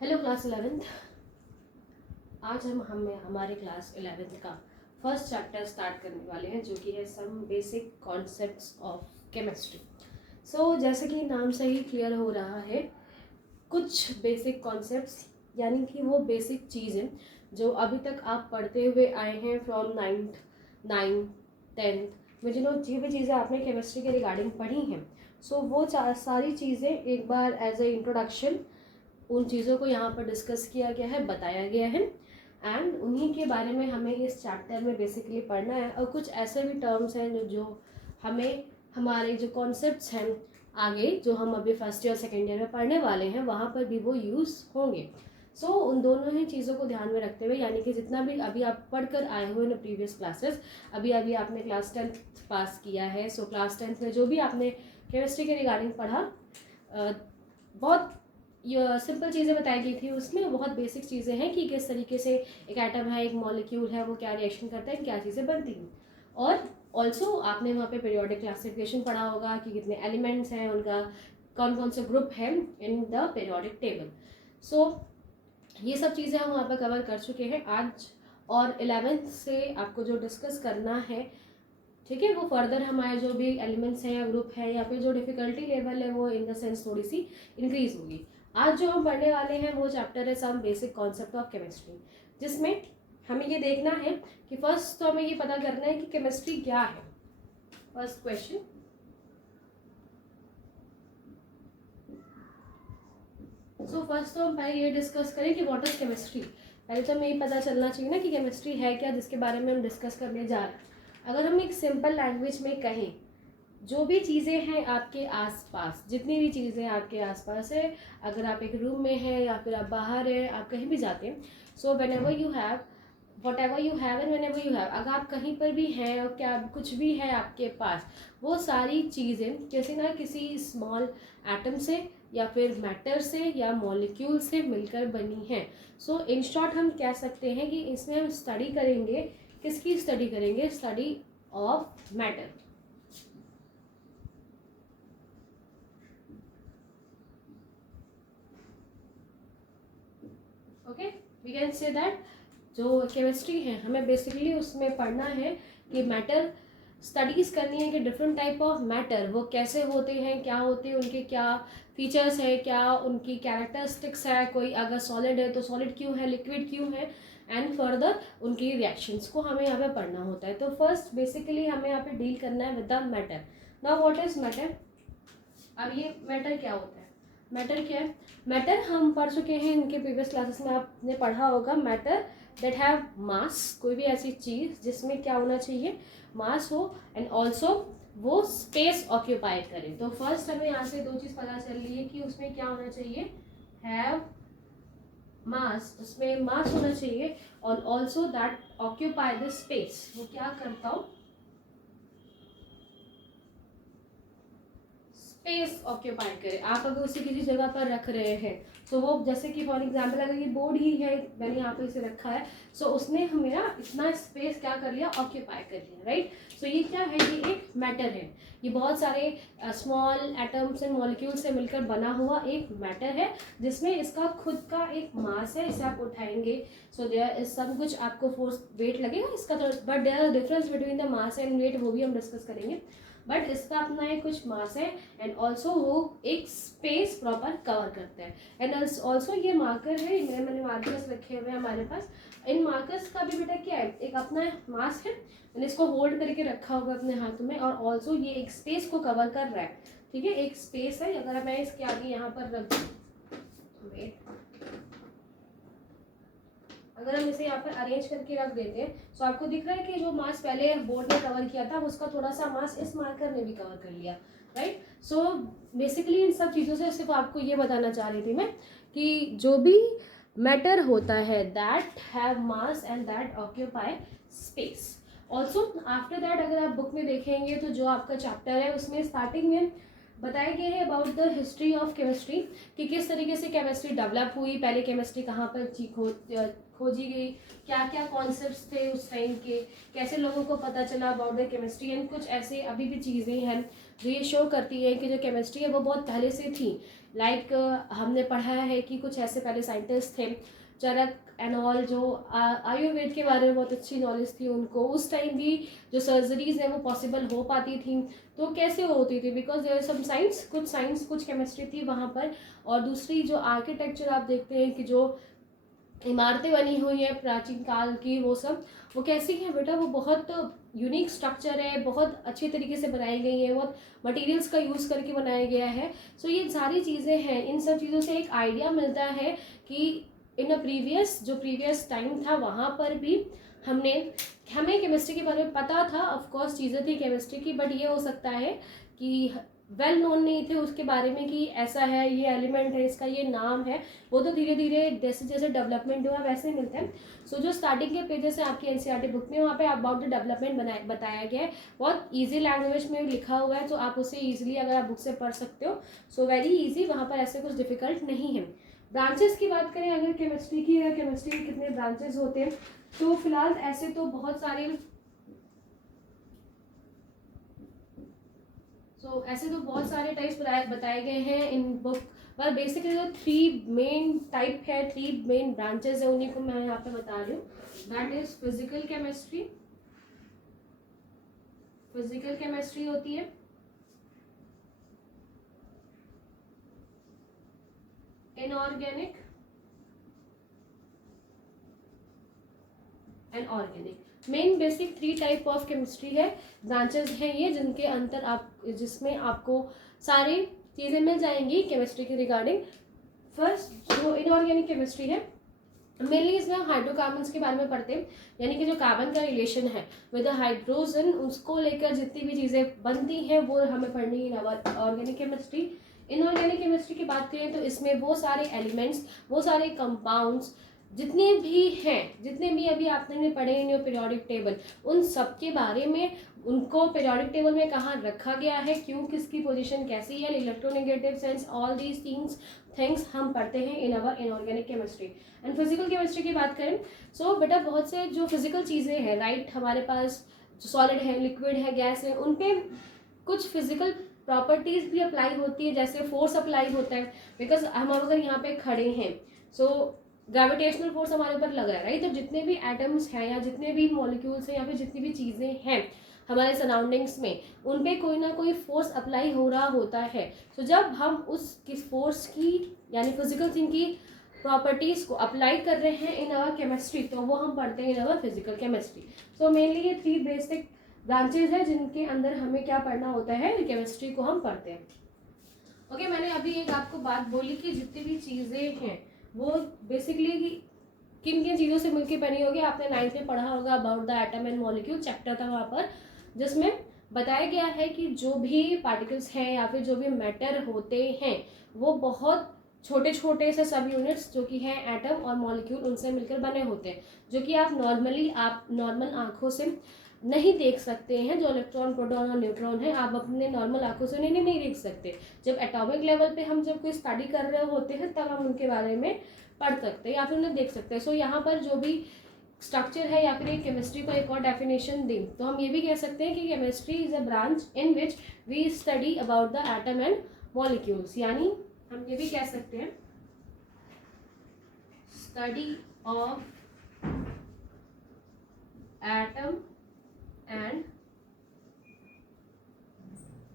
Hello class 11th। आज हम हमारे क्लास 11th का फर्स्ट चैप्टर स्टार्ट करने वाले हैं, जो कि है some basic concepts of chemistry. So जैसे कि नाम से ही क्लियर हो रहा है, कुछ बेसिक कॉन्सेप्ट्स यानी कि वो बेसिक चीज़ें जो अभी तक आप पढ़ते हुए आए हैं फ्रॉम 9th 10th में, जो भी चीज़ें आपने केमिस्ट्री के रिगार्डिंग पढ़ी हैं। सो वो सारी चीज़ें एक बार एज ए इंट्रोडक्शन उन चीज़ों को यहाँ पर डिस्कस किया गया है, बताया गया है, एंड उन्हीं के बारे में हमें इस चैप्टर में बेसिकली पढ़ना है। और कुछ ऐसे भी टर्म्स हैं जो हमें हमारे जो कॉन्सेप्ट्स हैं आगे, जो हम अभी फर्स्ट ईयर सेकेंड ईयर में पढ़ने वाले हैं, वहाँ पर भी वो यूज़ होंगे। सो उन दोनों ही चीज़ों को ध्यान में रखते हुए, यानी कि जितना भी अभी आप पढ़कर आए हुए ना प्रीवियस क्लासेस, अभी अभी आपने क्लास 10th पास किया है। सो क्लास 10th में जो भी आपने केमिस्ट्री के रिगार्डिंग पढ़ा, बहुत ये सिंपल चीज़ें बताई गई थी। उसमें बहुत बेसिक चीज़ें हैं कि किस तरीके से एक एटम है, एक मॉलिक्यूल है, वो क्या रिएक्शन करता है, क्या चीज़ें बनती हैं। और ऑल्सो आपने वहाँ पे पीरियोडिक क्लासिफिकेशन पढ़ा होगा कि कितने एलिमेंट्स हैं, उनका कौन कौन से ग्रुप हैं इन द पीरियोडिक टेबल। सो ये सब चीज़ें हम वहाँ पर कवर कर चुके हैं आज। और 11th से आपको जो डिस्कस करना है, ठीक है, वो फर्दर हमारे जो भी एलिमेंट्स हैं या ग्रुप है या फिर जो डिफिकल्टी लेवल है, वो इन द सेंस थोड़ी सी इंक्रीज होगी। आज जो हम पढ़ने वाले हैं वो चैप्टर है some basic concept of chemistry, जिसमें हमें ये देखना है कि फर्स्ट तो हमें ये पता करना है कि केमिस्ट्री क्या है। फर्स्ट क्वेश्चन, सो फर्स्ट तो हम पहले ये डिस्कस करें कि व्हाट इज केमिस्ट्री। पहले तो हमें ये पता चलना चाहिए ना कि केमिस्ट्री है क्या, जिसके बारे में हम डिस्कस करने जा रहे हैं। अगर हम एक सिंपल लैंग्वेज में कहें, जो भी चीज़ें हैं आपके आसपास, जितनी भी चीज़ें आपके आसपास है, अगर आप एक रूम में हैं या फिर आप बाहर हैं, आप कहीं भी जाते हैं, so when ever you have what ever you have and when ever you have, अगर आप कहीं पर भी हैं और क्या कुछ भी है आपके पास, वो सारी चीज़ें किसी ना किसी स्मॉल एटम से या फिर मैटर से या मॉलिक्यूल से मिलकर बनी हैं। सो इन शॉर्ट हम कह सकते हैं कि इसमें हम स्टडी करेंगे, किसकी स्टडी करेंगे? Study of matter. Okay, we can say that जो केमिस्ट्री है, हमें बेसिकली उसमें पढ़ना है कि मैटर स्टडीज़ करनी है कि डिफरेंट टाइप ऑफ मैटर वो कैसे होते हैं, क्या होते हैं, उनके क्या फीचर्स है, क्या उनकी कैरेक्टरिस्टिक्स है, कोई अगर सॉलिड है तो सॉलिड क्यों है, लिक्विड क्यों है, एंड फर्दर उनकी रिएक्शंस को हमें यहाँ पे पढ़ना होता है। तो फर्स्ट बेसिकली हमें यहाँ पे डील करना है with the matter. Now what is matter? अब ये मैटर क्या होता है? मैटर क्या है? मैटर हम पढ़ चुके हैं इनके प्रीवियस क्लासेस में, आपने पढ़ा होगा मैटर दैट हैव मास, कोई भी ऐसी चीज़ जिसमें क्या होना चाहिए, मास हो, एंड ऑल्सो वो स्पेस ऑक्यूपाई करे। तो फर्स्ट हमें यहाँ से दो चीज़ पता चल रही है कि उसमें क्या होना चाहिए, हैव मास, उसमें मास होना चाहिए, और also that occupy the space, वो क्या करता हो, स्पेस ऑक्यूपाई करे। आप अगर उसे किसी जगह पर रख रहे हैं, तो वो जैसे कि फॉर एग्जांपल अगर ये बोर्ड ही है, मैंने यहाँ पे इसे रखा है, सो उसने मेरा इतना स्पेस क्या कर लिया, ऑक्यूपाई कर लिया, राइट। सो ये क्या है, ये एक मैटर है, ये बहुत सारे स्मॉल एटम्स एंड मॉलिक्यूल से मिलकर बना हुआ एक मैटर है, जिसमें इसका खुद का एक मास है। इसे आप उठाएंगे, सो देयर इज सब कुछ आपको फोर्स वेट लगेगा इसका, तो but there is difference between the mass and weight, वो भी हम डिस्कस करेंगे। बट इसका अपना एक कुछ मास है, एंड ऑल्सो वो एक स्पेस प्रॉपर कवर करते हैं। एंड ऑल्सो ये मार्कर है, मैंने मार्कर्स रखे हुए हैं हमारे पास। इन मार्कर्स का भी बेटा क्या है, एक अपना मास है, मैंने इसको होल्ड करके रखा होगा अपने हाथ में, और ऑल्सो ये एक स्पेस को कवर कर रहा है, ठीक है, एक स्पेस है। अगर मैं इसके आगे यहाँ पर रख दूँ, वेट, अगर हम इसे यहाँ पर अरेंज करके रख देते हैं, तो आपको दिख रहा है कि जो मास पहले बोर्ड ने कवर किया था, उसका थोड़ा सा मास इस मार्कर ने भी कवर कर लिया, राइट। सो बेसिकली इन सब चीज़ों से सिर्फ आपको ये बताना चाह रही थी मैं कि जो भी मैटर होता है that have mass and that occupy space. Also after that अगर आप बुक में देखेंगे तो जो आपका चैप्टर है उसमें स्टार्टिंग में बताया गया है about the history of chemistry, कि किस तरीके से केमिस्ट्री डेवलप हुई, पहले केमिस्ट्री कहाँ पर खोजी गई, क्या क्या कॉन्सेप्ट्स थे उस टाइम के, कैसे लोगों को पता चला अबाउट द केमिस्ट्री, एंड कुछ ऐसे अभी भी चीज़ें हैं जो ये शो करती है कि जो केमिस्ट्री है वो बहुत पहले से थी। लाइक हमने पढ़ा है कि कुछ ऐसे पहले साइंटिस्ट थे, चरक एंड ऑल, जो आयुर्वेद के बारे में बहुत अच्छी नॉलेज थी उनको, उस टाइम भी जो सर्जरीज है वो पॉसिबल हो पाती थी। तो कैसे होती थी? बिकॉज देयर सम साइंस कुछ केमिस्ट्री थी वहाँ पर। और दूसरी जो आर्किटेक्चर आप देखते हैं कि जो इमारतें बनी हुई है प्राचीन काल की, वो कैसी है बेटा? वो बहुत यूनिक स्ट्रक्चर है, बहुत अच्छे तरीके से बनाई गई है, बहुत मटेरियल्स का यूज़ करके बनाया गया है। सो ये सारी चीज़ें हैं, इन सब चीज़ों से एक आइडिया मिलता है कि इन अ प्रीवियस टाइम था वहाँ पर भी हमें केमिस्ट्री के बारे में पता था। ऑफकोर्स चीज़ें थी केमिस्ट्री की, बट ये हो सकता है कि वेल नोन नहीं थे उसके बारे में कि ऐसा है, ये एलिमेंट है, इसका ये नाम है। वो तो धीरे धीरे जैसे जैसे डेवलपमेंट हुआ वैसे मिलते हैं। सो जो स्टार्टिंग के पेजेस हैं आपकी एनसीईआरटी बुक में, वहाँ पे अबाउट द डेवलपमेंट बताया गया है, बहुत ईजी लैंग्वेज में लिखा हुआ है, तो आप उसे ईजिली अगर आप बुक से पढ़ सकते हो, सो वेरी ईजी, वहाँ पर ऐसे कुछ डिफिकल्ट नहीं है। ब्रांचेस की बात करें अगर केमिस्ट्री की, या केमिस्ट्री के कितने ब्रांचेस होते हैं, तो फिलहाल ऐसे तो बहुत सारे टाइप्स बताए गए हैं इन बुक पर। बेसिकली जो 3 मेन टाइप है, 3 मेन ब्रांचेस है, उन्हीं को मैं यहाँ पे बता रही हूँ। दैट इज फिजिकल केमिस्ट्री होती है, inorganic and organic. Main basic 3 type of chemistry है, ब्रांचेस हैं ये, जिसमें आपको सारी चीज़ें मिल जाएंगी केमिस्ट्री के रिगार्डिंग। फर्स्ट जो इनऑर्गेनिक केमिस्ट्री है, मेनली इसमें हम हाइड्रोकार्बन्स के बारे में पढ़ते हैं, यानी कि जो कार्बन का रिलेशन है विद हाइड्रोजन, उसको लेकर जितनी भी चीज़ें बनती हैं वो हमें पढ़नी है in organic chemistry. Inorganic chemistry की बात करें तो इसमें वो सारे एलिमेंट्स, वो सारे कंपाउंड्स जितने भी अभी आपने पढ़े इन पीरियोडिक टेबल, उन सब के बारे में, उनको पीरियोडिक टेबल में कहाँ रखा गया है, क्यों, किसकी पोजीशन कैसी है, electronegative sense, all these things हम पढ़ते हैं in our inorganic chemistry. And physical chemistry की बात करें, सो बेटा बहुत से जो फिजिकल चीज़ें हैं, राइट, हमारे पास जो सॉलिड है, लिक्विड है, गैस है, उन पे कुछ फिजिकल प्रॉपर्टीज भी अप्लाई होती है, जैसे फोर्स अप्लाई होता है। बिकॉज हम अगर यहाँ पे खड़े हैं, सो ग्रेविटेशनल फोर्स हमारे ऊपर लग रहा है, राइट। तो जितने भी एटम्स हैं या जितने भी मॉलिक्यूल्स हैं या फिर जितनी भी चीज़ें हैं हमारे सराउंडिंग्स में, उन पे कोई ना कोई फोर्स अप्लाई हो रहा होता है। तो जब हम किस फोर्स की, यानी फिजिकल थिंग की प्रॉपर्टीज को अप्लाई कर रहे हैं इन अवर केमिस्ट्री, तो वो हम पढ़ते हैं in our physical chemistry. So mainly ये 3 बेसिक ब्रांचेज है जिनके अंदर हमें क्या पढ़ना होता है, केमिस्ट्री को हम पढ़ते हैं। ओके, मैंने अभी एक आपको बात बोली कि जितनी भी चीज़ें हैं वो बेसिकली किन किन चीज़ों से मिलकर बनी होगी। आपने 9th में पढ़ा होगा about the atom and molecule chapter था वहाँ पर, जिसमें बताया गया है कि जो भी पार्टिकल्स हैं या फिर जो भी मैटर होते हैं वो बहुत छोटे छोटे से सब यूनिट्स जो कि हैं एटम और मॉलिक्यूल, उनसे मिलकर बने होते हैं, जो कि आप नॉर्मल आंखों से नहीं देख सकते हैं। जो इलेक्ट्रॉन, प्रोटॉन और न्यूट्रॉन है, आप अपने नॉर्मल आंखों से नहीं देख सकते। जब एटॉमिक लेवल पे हम जब कोई स्टडी कर रहे होते हैं तब हम उनके बारे में पढ़ सकते हैं या फिर उन्हें देख सकते हैं। सो यहाँ पर जो भी स्ट्रक्चर है या फिर एक केमिस्ट्री को एक और डेफिनेशन दें तो हम ये भी कह सकते हैं कि chemistry is a branch in which we study about the atom and molecules. यानी हम ये भी कह सकते हैं study of atom and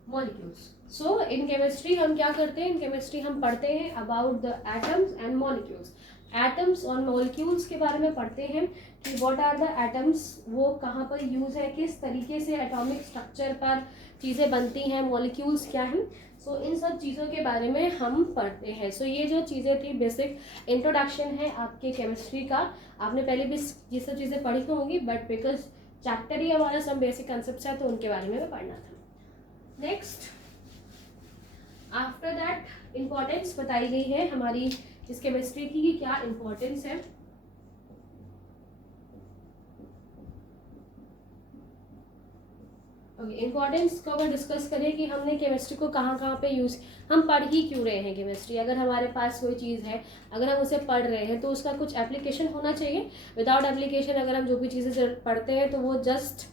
molecules. So in chemistry हम क्या करते हैं, इन केमिस्ट्री हम पढ़ते हैं about the atoms and molecules. Atoms और मॉलिक्यूल्स के बारे में पढ़ते हैं कि व्हाट आर द एटम्स, वो कहाँ पर यूज है, किस तरीके से एटॉमिक स्ट्रक्चर पर चीज़ें बनती हैं, मॉलिक्यूल्स क्या हैं। सो इन सब चीज़ों के बारे में हम पढ़ते हैं। सो ये जो चीज़ें थी बेसिक इंट्रोडक्शन है आपके केमिस्ट्री का। आपने पहले भी ये सब चीज़ें पढ़ी होंगी, बट बिकॉज चैप्टर ही हमारा सब बेसिक कंसेप्ट है तो उनके बारे में पढ़ना था। नेक्स्ट, आफ्टर दैट इम्पोर्टेंस बताई गई है हमारी इस केमिस्ट्री की कि क्या इम्पोर्टेंस है। ओके, इम्पोर्टेंस को अगर डिस्कस करें कि हमने केमिस्ट्री को कहाँ कहाँ पे यूज़, हम पढ़ ही क्यों रहे हैं केमिस्ट्री। अगर हमारे पास कोई चीज़ है, अगर हम उसे पढ़ रहे हैं तो उसका कुछ एप्लीकेशन होना चाहिए। विदाउट एप्लीकेशन अगर हम जो भी चीज़ें पढ़ते हैं तो वो जस्ट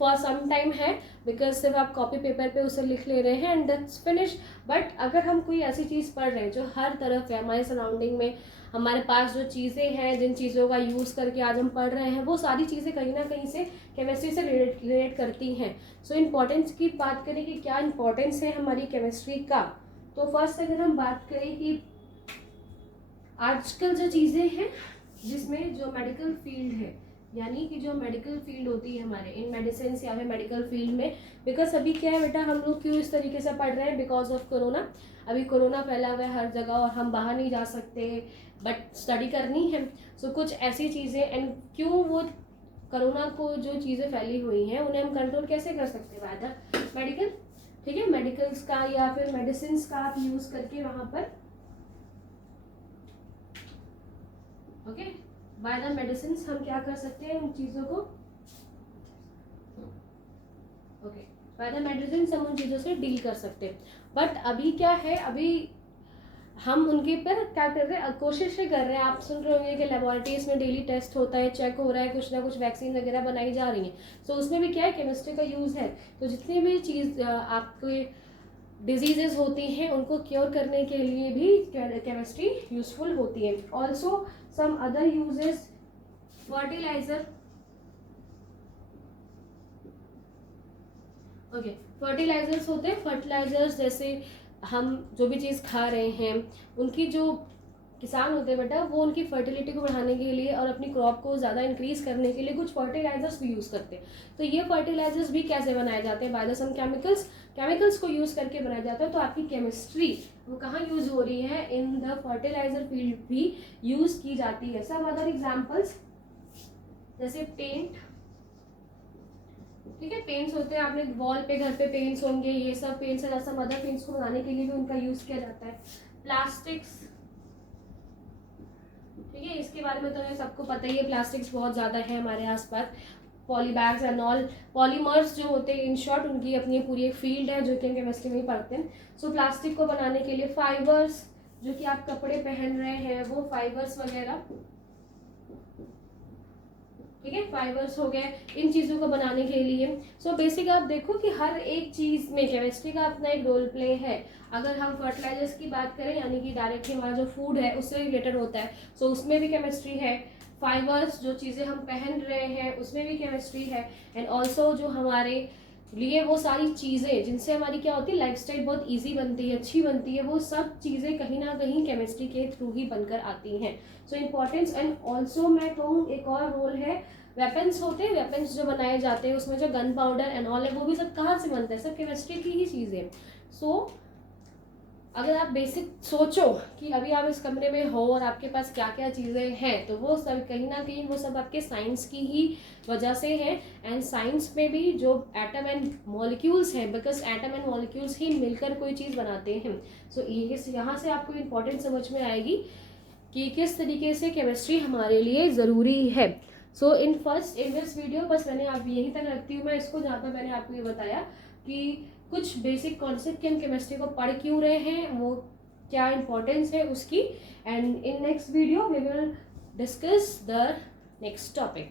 फॉर सम टाइम है, बिकॉज सिर्फ आप कॉपी पेपर पे उसे लिख ले रहे हैं एंड दैट्स फिनिश। बट अगर हम कोई ऐसी चीज़ पढ़ रहे हैं जो हर तरफ है हमारे सराउंडिंग में, हमारे पास जो चीज़ें हैं जिन चीज़ों का यूज़ करके आज हम पढ़ रहे हैं, वो सारी चीज़ें कहीं ना कहीं से केमिस्ट्री से रिलेट करती हैं। सो इम्पोर्टेंस की बात करें कि क्या इम्पोर्टेंस है हमारी केमिस्ट्री का, तो फर्स्ट अगर हम बात करें कि आजकल जो चीज़ें हैं जिसमें जो मेडिकल फील्ड है, यानी कि जो मेडिकल फील्ड होती है हमारे इन मेडिसिन या फिर मेडिकल फील्ड में, बिकॉज अभी क्या है बेटा, हम लोग क्यों इस तरीके से पढ़ रहे हैं, बिकॉज ऑफ कोरोना। अभी कोरोना फैला हुआ है हर जगह और हम बाहर नहीं जा सकते, बट स्टडी करनी है। सो कुछ ऐसी चीज़ें, एंड क्यों वो कोरोना को जो चीज़ें फैली हुई हैं उन्हें हम कंट्रोल कैसे कर सकते हैं, बाय मेडिकल। ठीक है, मेडिकल्स का या फिर मेडिसिन का आप यूज़ करके वहाँ पर ओके बाय द मेडिसिन हम क्या कर सकते हैं, उन चीज़ों को ओके बाय द मेडिसिन हम उन चीज़ों से डील कर सकते हैं। बट अभी क्या है, अभी हम उनके पर क्या कर रहे हैं, कोशिशें कर रहे हैं। आप सुन रहे होंगे कि लेबोरेटरीज में डेली टेस्ट होता है, चेक हो रहा है, कुछ ना कुछ वैक्सीन वगैरह बनाई जा रही हैं। सो उसमें भी क्या है, केमिस्ट्री का यूज़ है। तो जितनी भी चीज़ आपके डिजीजेज होती हैं उनको क्योर करने के लिए भी केमिस्ट्री यूजफुल होती है। Also some other uses, fertiliser okay fertilisers होते हैं। फर्टिलाइजर्स जैसे हम जो भी चीज़ खा रहे हैं, उनकी जो किसान होते हैं बेटा, वो उनकी फर्टिलिटी को बढ़ाने के लिए और अपनी क्रॉप को ज़्यादा इंक्रीज करने के लिए कुछ फर्टिलाइजर्स भी यूज़ करते हैं। तो ये फर्टिलाइजर्स भी कैसे बनाए जाते हैं, बाय द सम केमिकल्स को यूज़ करके बनाया जाता है। तो आपकी केमिस्ट्री वो कहाँ यूज़ हो रही है, इन द फर्टिलाइजर फील्ड भी यूज़ की जाती है। सब अदर एग्जाम्पल्स जैसे पेंट, ठीक है, पेंट्स होते हैं, आपने वॉल पे घर पे पेंट्स होंगे, ये सब पेंट्स है, सब अदर पेंट्स को बनाने के लिए भी उनका यूज़ किया जाता है। प्लास्टिक्स, ठीक है, इसके बारे में तो हमें सबको पता ही है, प्लास्टिक्स बहुत ज़्यादा है हमारे आसपास। Poly bags and all, polymers जो होते हैं, इन शॉर्ट उनकी अपनी पूरी एक फील्ड है जो कि हम केमिस्ट्री में ही पढ़ते हैं। सो प्लास्टिक को बनाने के लिए फाइबर्स, जो कि आप कपड़े पहन रहे हैं वो फाइबर्स वगैरह, ठीक है, फाइबर्स हो गए इन चीज़ों को बनाने के लिए। सो बेसिक आप देखो कि हर एक चीज़ में केमिस्ट्री का अपना एक रोल प्ले है। अगर हम फर्टिलाइजर्स की बात करें, यानी कि डायरेक्टली हमारा जो फूड है उससे रिलेटेड होता है, सो उसमें भी केमिस्ट्री है। फाइबर्स, जो चीज़ें हम पहन रहे हैं उसमें भी केमिस्ट्री है। एंड ऑल्सो जो हमारे लिए वो सारी चीज़ें जिनसे हमारी क्या होती है, लाइफस्टाइल बहुत इजी बनती है, अच्छी बनती है, वो सब चीज़ें कहीं ना कहीं केमिस्ट्री के थ्रू ही बनकर आती हैं। सो इम्पॉर्टेंस, एंड ऑल्सो मैं कहूँ एक और रोल है, वेपन्स होते हैं, वेपन्स जो बनाए जाते हैं उसमें जो गन पाउडर एंड ऑल है वो भी सब कहाँ से बनता है, सब केमिस्ट्री की ही चीज़ें। सो अगर आप बेसिक सोचो कि अभी आप इस कमरे में हो और आपके पास क्या क्या चीज़ें हैं, तो वो सब कहीं ना कहीं वो सब आपके साइंस की ही वजह से है। एंड साइंस में भी जो एटम एंड मॉलिक्यूल्स हैं, बिकॉज एटम एंड मॉलिक्यूल्स ही मिलकर कोई चीज़ बनाते हैं। सो यहाँ से आपको इम्पोर्टेंट समझ में आएगी कि किस तरीके से केमिस्ट्री हमारे लिए ज़रूरी है। सो इन दिस वीडियो बस मैंने आप यहीं तक रखती हूँ मैं इसको, जहाँ पर मैंने आपको ये बताया कि कुछ बेसिक कॉन्सेप्ट कि हम केमिस्ट्री को पढ़ क्यों रहे हैं, वो क्या इंपॉर्टेंस है उसकी। And in next video we will discuss the next topic.